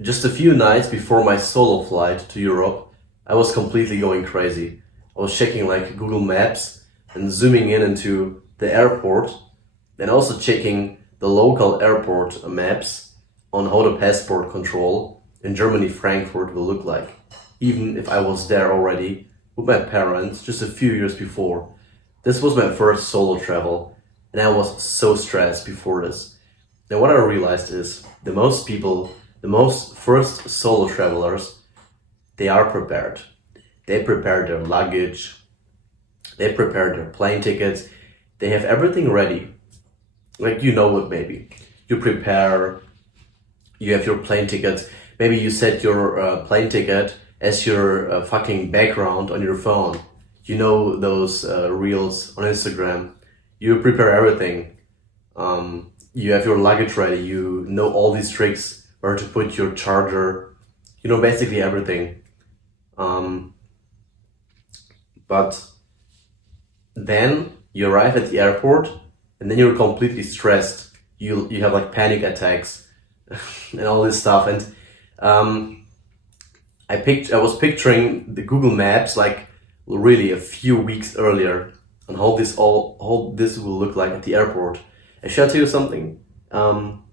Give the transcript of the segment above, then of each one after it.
Just a few nights before my solo flight to Europe, I was completely going crazy. I was checking like Google Maps and zooming in into the airport and also checking the local airport maps on how the passport control in Germany, Frankfurt will look like. Even if I was there already with my parents just a few years before. This was my first solo travel and I was so stressed before this. Now, what I realized is the most first solo travelers, they are prepared. They prepare their luggage, they prepare their plane tickets, they have everything ready. Like, you know what, maybe. You prepare, you have your plane tickets, maybe you set your plane ticket as your fucking background on your phone. You know those reels on Instagram. You prepare everything. You have your luggage ready, you know all these tricks, where to put your charger, you know basically everything. Um, but then you arrive at the airport and then you're completely stressed. You have like panic attacks and all this stuff. And um, I was picturing the Google Maps like really a few weeks earlier on how this will look like at the airport. And shall I tell you something? Um,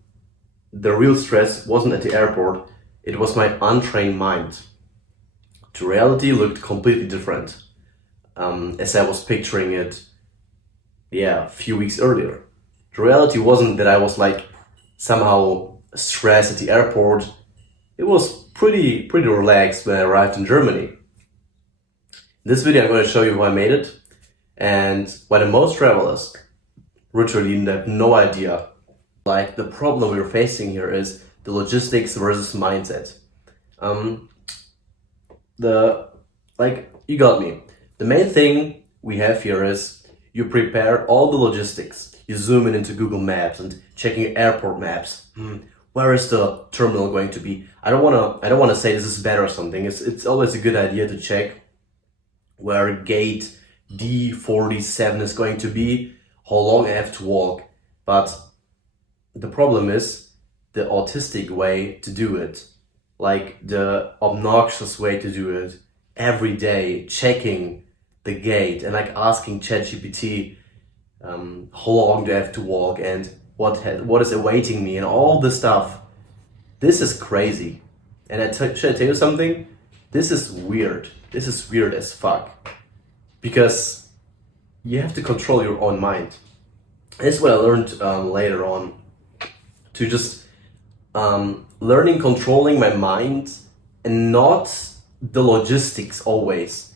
the real stress wasn't at the airport, it was my untrained mind. The reality looked completely different as I was picturing it, yeah, a few weeks earlier. The reality wasn't that I was like somehow stressed at the airport. It was pretty relaxed when I arrived in Germany. In this video, I'm going to show you how I made it and why the most travelers literally have no idea. Like the problem we're facing here is the logistics versus mindset. Um, the like you got me. The main thing we have here is you prepare all the logistics. You zoom in into Google Maps and checking airport maps. Where is the terminal going to be? I don't wanna say this is bad or something. It's always a good idea to check where gate D47 is going to be, how long I have to walk. But the problem is the autistic way to do it, like the obnoxious way to do it every day, checking the gate and like asking ChatGPT how long do I have to walk and what is awaiting me and all this stuff. This is crazy. And should I tell you something? This is weird. This is weird as fuck because you have to control your own mind. This is what I learned later on to just learning controlling my mind and not the logistics always.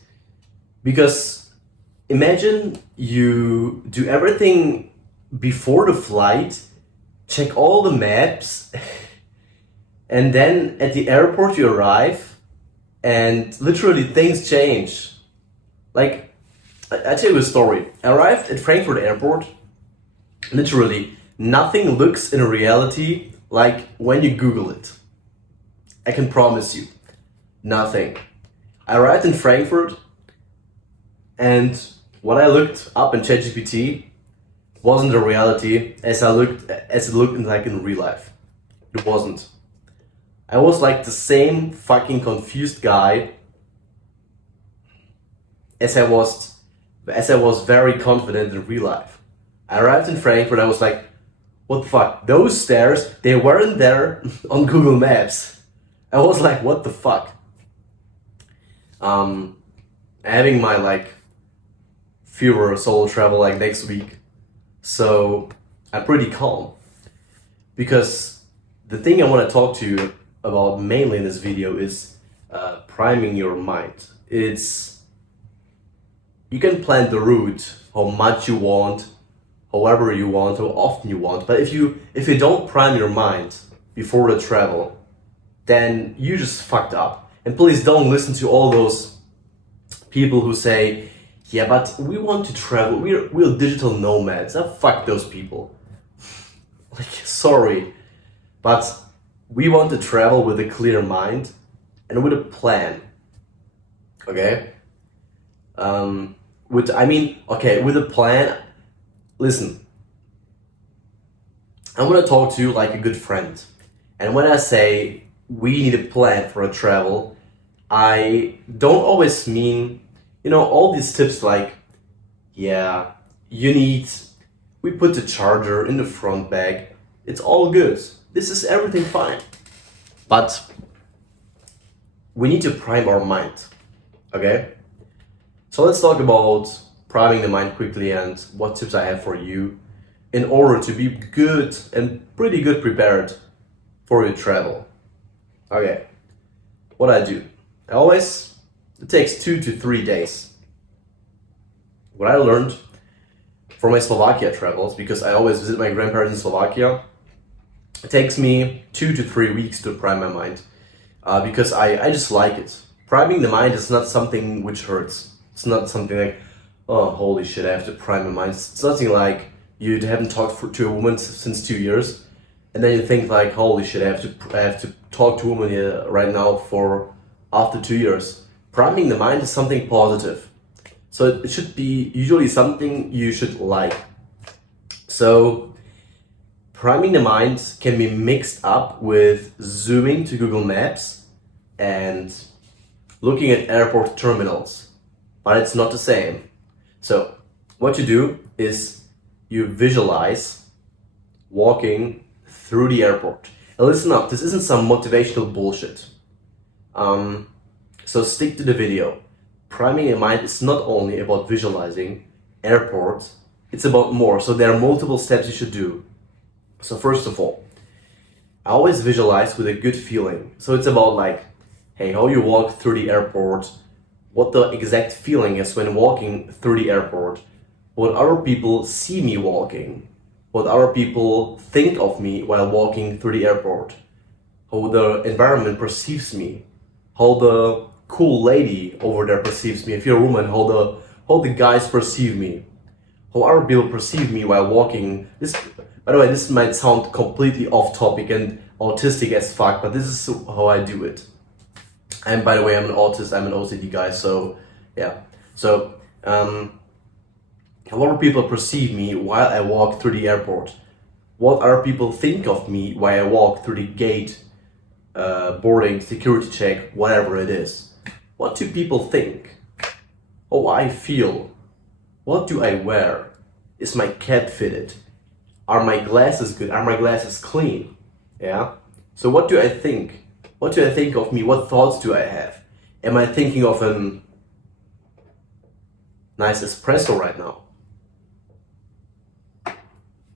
Because imagine you do everything before the flight, check all the maps, and then at the airport you arrive and literally things change. Like, I tell you a story. I arrived at Frankfurt Airport. Literally, nothing looks in reality like when you Google it. I can promise you, nothing. I arrived in Frankfurt, and what I looked up in ChatGPT wasn't the reality as it looked in, like in real life. It wasn't. I was like the same fucking confused guy as I was very confident in real life. I arrived in Frankfurt, I was like, what the fuck? Those stairs, they weren't there on Google Maps. I was like, what the fuck? Having my like fewer solo travel like next week. So I'm pretty calm. Because the thing I want to talk to you about mainly in this video is priming your mind. You can plan the route, how much you want, however you want, how often you want. But if you don't prime your mind before the travel, then you just fucked up. And please don't listen to all those people who say, yeah, but we want to travel. We're digital nomads. Fuck those people. Like, sorry, but we want to travel with a clear mind and with a plan. Okay. With a plan. Listen, I'm gonna talk to you like a good friend, and when I say we need a plan for a travel, I don't always mean, all these tips like, yeah, you need, we put the charger in the front bag, it's all good. This is everything fine. But we need to prime our mind, okay? So let's talk about priming the mind quickly and what tips I have for you in order to be good and pretty good prepared for your travel. Okay, what I do. It takes 2 to 3 days. What I learned from my Slovakia travels, because I always visit my grandparents in Slovakia, it takes me 2 to 3 weeks to prime my mind. Because I just like it. Priming the mind is not something which hurts. It's not something like, oh, holy shit, I have to prime my mind. It's nothing like you haven't talked to a woman since 2 years, and then you think like, holy shit, I have to talk to a woman here right now for after 2 years. Priming the mind is something positive. So it should be usually something you should like. So priming the mind can be mixed up with zooming to Google Maps and looking at airport terminals, but it's not the same. So what you do is you visualize walking through the airport. And listen up, this isn't some motivational bullshit. So stick to the video. Priming your mind is not only about visualizing airports, it's about more. So there are multiple steps you should do. So first of all, I always visualize with a good feeling. So it's about like, hey, how you walk through the airport, what the exact feeling is when walking through the airport, what other people see me walking, what other people think of me while walking through the airport, how the environment perceives me, how the cool lady over there perceives me. If you're a woman, how the guys perceive me, how other people perceive me while walking. This, by the way, this might sound completely off topic and autistic as fuck, but this is how I do it. And by the way, I'm an autist, I'm an OCD guy, so yeah. So, how other people perceive me while I walk through the airport. What other people think of me while I walk through the gate, boarding, security check, whatever it is. What do people think? How I feel? What do I wear? Is my cap fitted? Are my glasses good? Are my glasses clean? Yeah? So what do I think? What do I think of me? What thoughts do I have? Am I thinking of a nice espresso right now?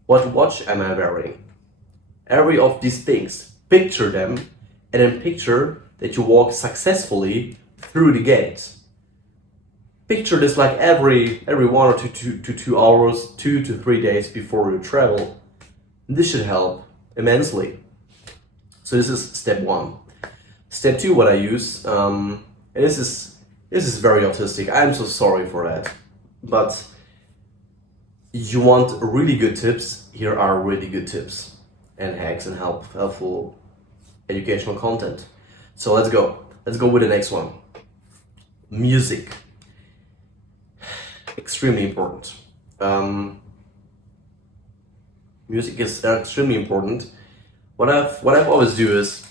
What watch am I wearing? Every of these things, picture them, and then picture that you walk successfully through the gates. Picture this like every 1 or 2 hours, 2 to 3 days before you travel. This should help immensely. So this is step 1. Step 2, what I use, and this is very autistic. I'm so sorry for that, but you want really good tips. Here are really good tips and hacks and helpful educational content. So let's go. Let's go with the next one. Music. Extremely important. Music is extremely important. What I've always do is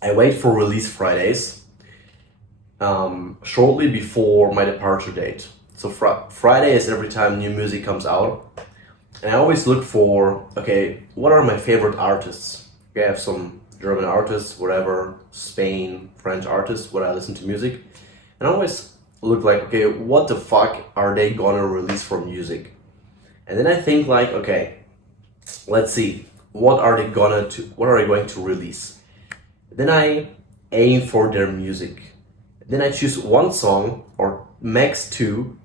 I wait for release Fridays shortly before my departure date. So Friday is every time new music comes out, and I always look for, okay, what are my favorite artists? Okay, I have some German artists, whatever, Spain, French artists, what I listen to music, and I always look like, okay, what the fuck are they gonna release for music? And then I think like, okay, let's see, what are they going to release? Then I aim for their music. Then I choose one song or max 2,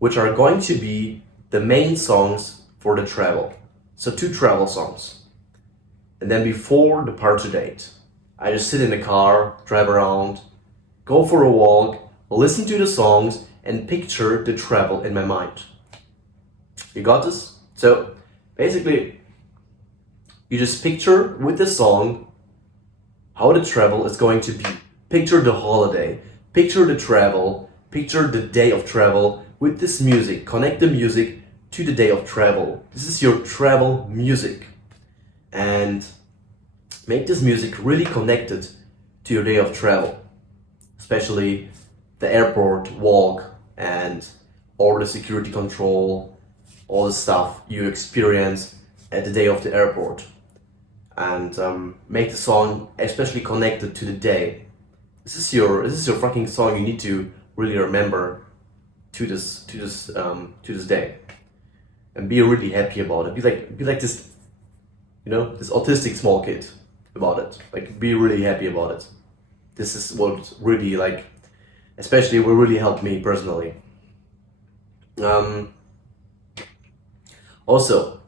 which are going to be the main songs for the travel. So 2 travel songs. And then before departure date, I just sit in the car, drive around, go for a walk, listen to the songs, and picture the travel in my mind. You got this? So basically, you just picture with the song how the travel is going to be. Picture the holiday, picture the travel, picture the day of travel with this music. Connect the music to the day of travel. This is your travel music. And Make this music really connected to your day of travel, especially the airport walk and all the security control, all the stuff you experience at the day of the airport. And make the song especially connected to the day. This is your fucking song you need to really remember to this day, and be really happy about it. Be like this, this autistic small kid about it. Like, be really happy about it. This is what really, like, especially will really help me personally. Also,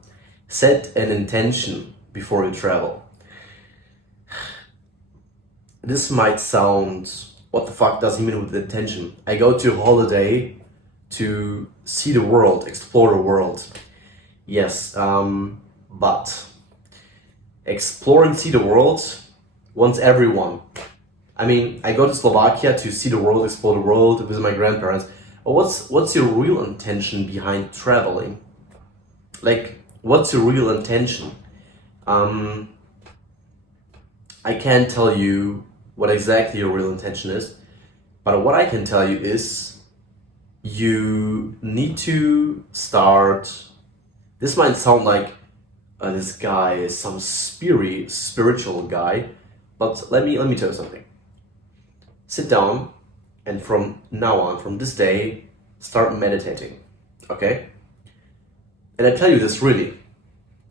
set an intention before you travel. This might sound, what the fuck does he mean with intention? I go to a holiday to see the world, explore the world. Yes, but explore and see the world wants everyone. I mean, I go to Slovakia to see the world, explore the world, visit my grandparents. But what's your real intention behind traveling? Like, what's your real intention? I can't tell you what exactly your real intention is, but what I can tell you is you need to start. This might sound like this guy is some spiritual guy, but let me tell you something. Sit down, and from now on, from this day, start meditating. Okay? And I tell you this really.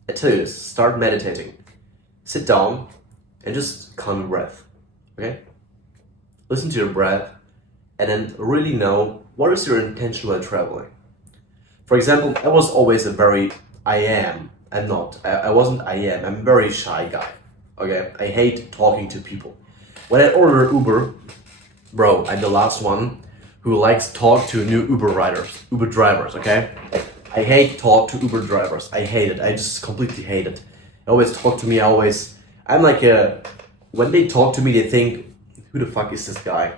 I tell you this. Start meditating. Sit down and just calm your breath. Okay? Listen to your breath, and then really know what is your intention while traveling. For example, I was always I'm a very shy guy. Okay? I hate talking to people. When I order Uber, bro, I'm the last one who likes talk to new Uber drivers, okay? I hate talk to Uber drivers. I hate it. I just completely hate it. They always talk to me. I'm like when they talk to me, they think, who the fuck is this guy?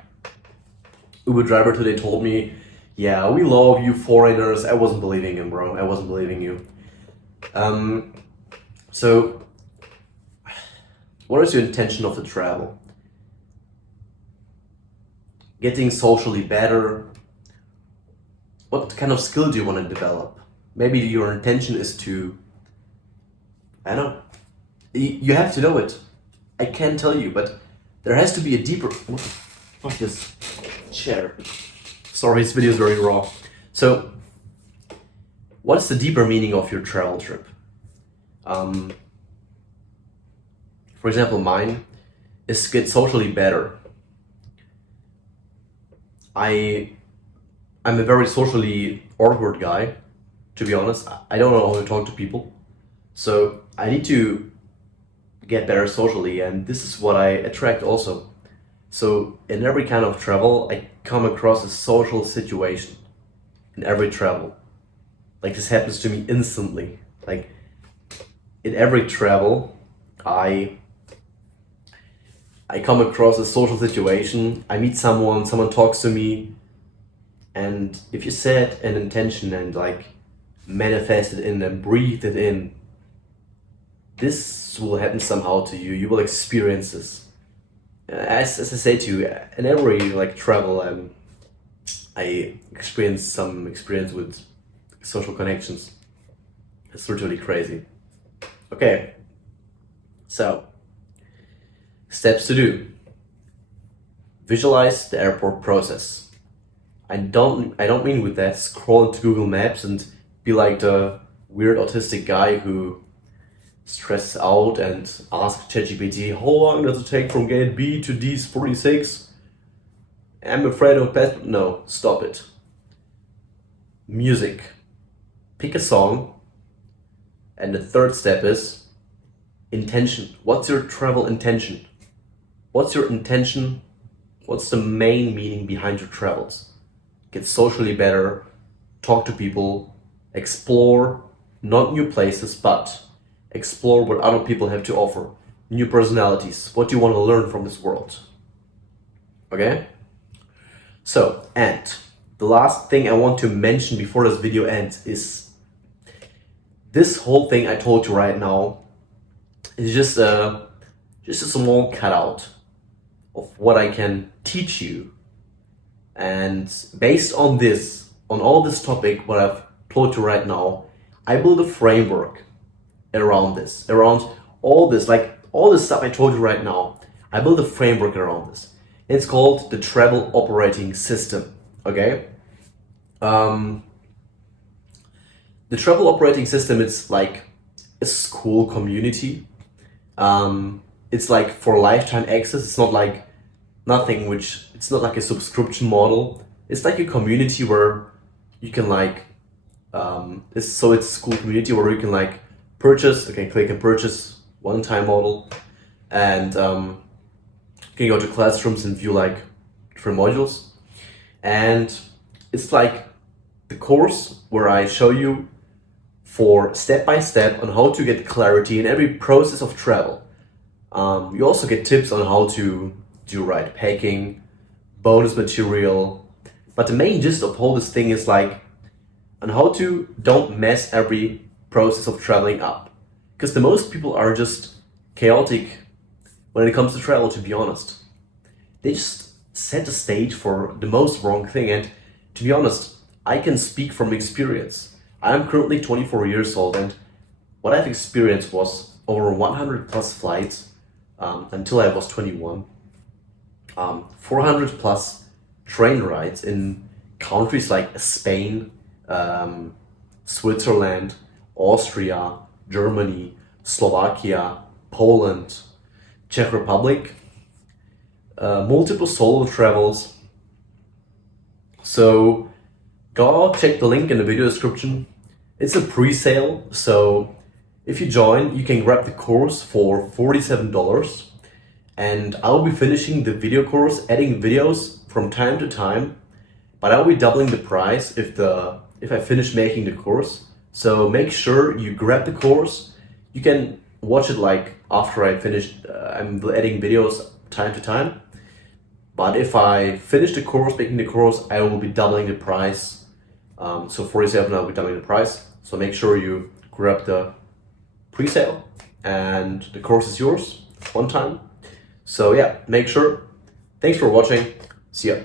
Uber driver today told me, yeah, we love you foreigners. I wasn't believing him, bro. I wasn't believing you. So, what is your intention of the travel? Getting socially better? What kind of skill do you want to develop? Maybe your intention is to, I don't know. You have to know it. I can't tell you, but there has to be a deeper. What the fuck is chair? Sorry, this video is very raw. So, what's the deeper meaning of your travel trip? For example, mine is get socially better. I'm a very socially awkward guy, to be honest. I don't know how to talk to people. So I need to get better socially, and this is what I attract also. So in every kind of travel, I come across a social situation in every travel. Like, this happens to me instantly. Like, in every travel, I come across a social situation, I meet someone talks to me, and if you set an intention and like manifest it in and breathe it in, this will happen somehow to you. You will experience this. As I say to you, in every like travel, I experienced some experience with social connections. It's literally crazy. Okay, so steps to do. Visualize the airport process. I don't mean with that scroll into Google Maps and be like the weird autistic guy who stresses out and asks ChatGPT, how long does it take from gate B to D46? I'm afraid of that. No, stop it. Music. Pick a song. And the third step is intention. What's your travel intention? What's your intention? What's the main meaning behind your travels? Get socially better, talk to people, explore, not new places, but explore what other people have to offer. New personalities. What do you want to learn from this world? Okay? So, and the last thing I want to mention before this video ends is this whole thing I told you right now is just just a small cutout of what I can teach you. And based on this, on all this topic, what I've told you right now, I build a framework around this, around all this, like all this stuff I told you right now. I build a framework around this. It's called the Travel Operating System. Okay. The Travel Operating System, it's like a school community. It's like for lifetime access. It's not like nothing which, it's not like a subscription model. It's like a community where you can like, it's a school community where you can like purchase, you can click and purchase one-time model, and you can go to classrooms and view like different modules. And it's like the course where I show you for step by step on how to get clarity in every process of travel. You also get tips on how to do right packing, bonus material, but the main gist of all this thing is like on how to don't mess every process of traveling up, because the most people are just chaotic when it comes to travel, to be honest. They just set the stage for the most wrong thing, and to be honest, I can speak from experience. I'm currently 24 years old, and what I've experienced was over 100 plus flights until I was 21, 400 plus train rides in countries like Spain, Switzerland, Austria, Germany, Slovakia, Poland, Czech Republic, multiple solo travels. So go check the link in the video description. It's a pre-sale, so if you join, you can grab the course for $47, and I'll be finishing the video course, adding videos from time to time, but I'll be doubling the price if I finish making the course. So make sure you grab the course. You can watch it like after I finish. I'm adding videos time to time, but if I finish the course, making the course, I will be doubling the price. So 47, I'll be doubling the price. So make sure you grab the pre-sale, and the course is yours one time. So yeah, make sure. Thanks for watching. See ya.